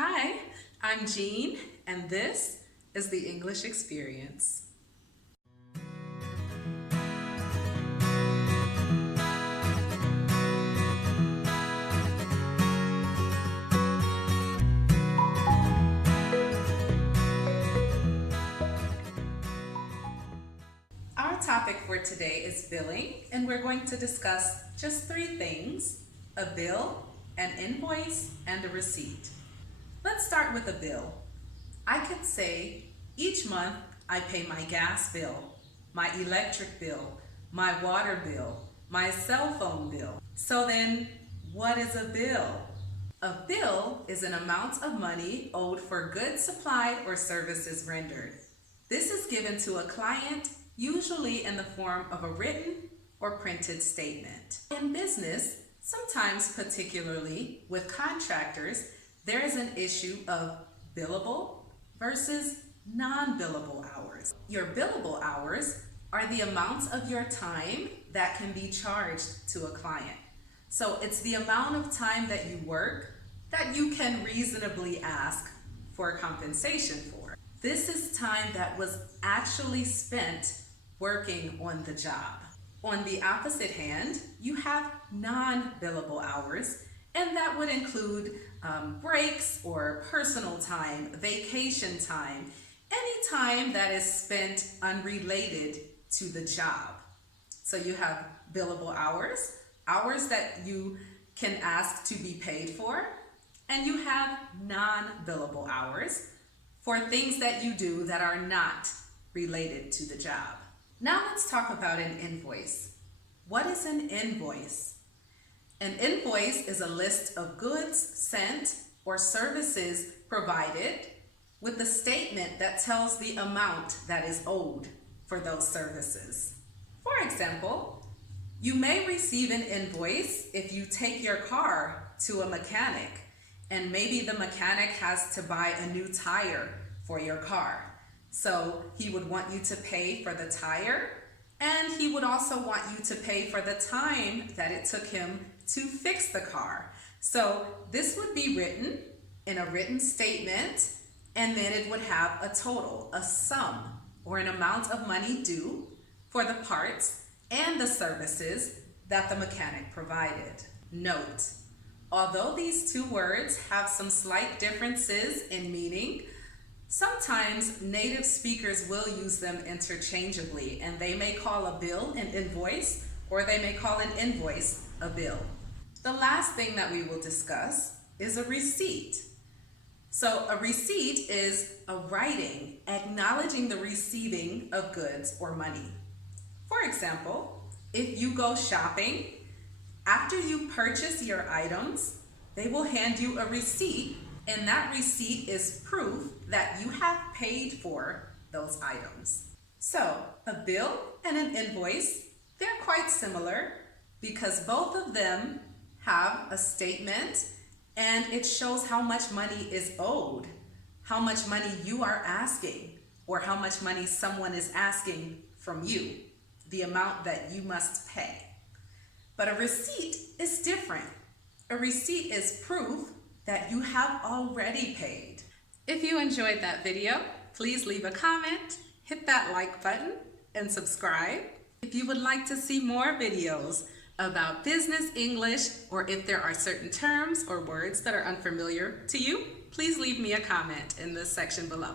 Hi, I'm Jean, and this is the English Experience. Our topic for today is billing, and we're going to discuss just three things: a bill, an invoice, and a receipt. Let's start with a bill. I could say each month I pay my gas bill, my electric bill, my water bill, my cell phone bill. So then, what is a bill? A bill is an amount of money owed for goods supplied or services rendered. This is given to a client, usually in the form of a written or printed statement. In business, sometimes particularly with contractors, there is an issue of billable versus non-billable hours. Your billable hours are the amounts of your time that can be charged to a client. So it's the amount of time that you work that you can reasonably ask for compensation for. This is time that was actually spent working on the job. On the opposite hand, you have non-billable hours, and that would include breaks or personal time, vacation time, any time that is spent unrelated to the job. So you have billable hours, hours that you can ask to be paid for, and you have non-billable hours for things that you do that are not related to the job. Now let's talk about an invoice. What is an invoice? An invoice is a list of goods sent or services provided with a statement that tells the amount that is owed for those services. For example, you may receive an invoice if you take your car to a mechanic and maybe the mechanic has to buy a new tire for your car. So he would want you to pay for the tire, and he would also want you to pay for the time that it took him to fix the car. So this would be written in a written statement, and then it would have a total, a sum, or an amount of money due for the parts and the services that the mechanic provided. Note, although these two words have some slight differences in meaning, sometimes native speakers will use them interchangeably, and they may call a bill an invoice, or they may call an invoice a bill. The last thing that we will discuss is a receipt. So a receipt is a writing acknowledging the receiving of goods or money. For example, if you go shopping, after you purchase your items, they will hand you a receipt, and that receipt is proof that you have paid for those items. So a bill and an invoice, they're quite similar because both of them have a statement and it shows how much money is owed, how much money you are asking, or how much money someone is asking from you, the amount that you must pay. But a receipt is different. A receipt is proof that you have already paid. If you enjoyed that video, please leave a comment, hit that like button, and subscribe. If you would like to see more videos about business English, or if there are certain terms or words that are unfamiliar to you, please leave me a comment in the section below.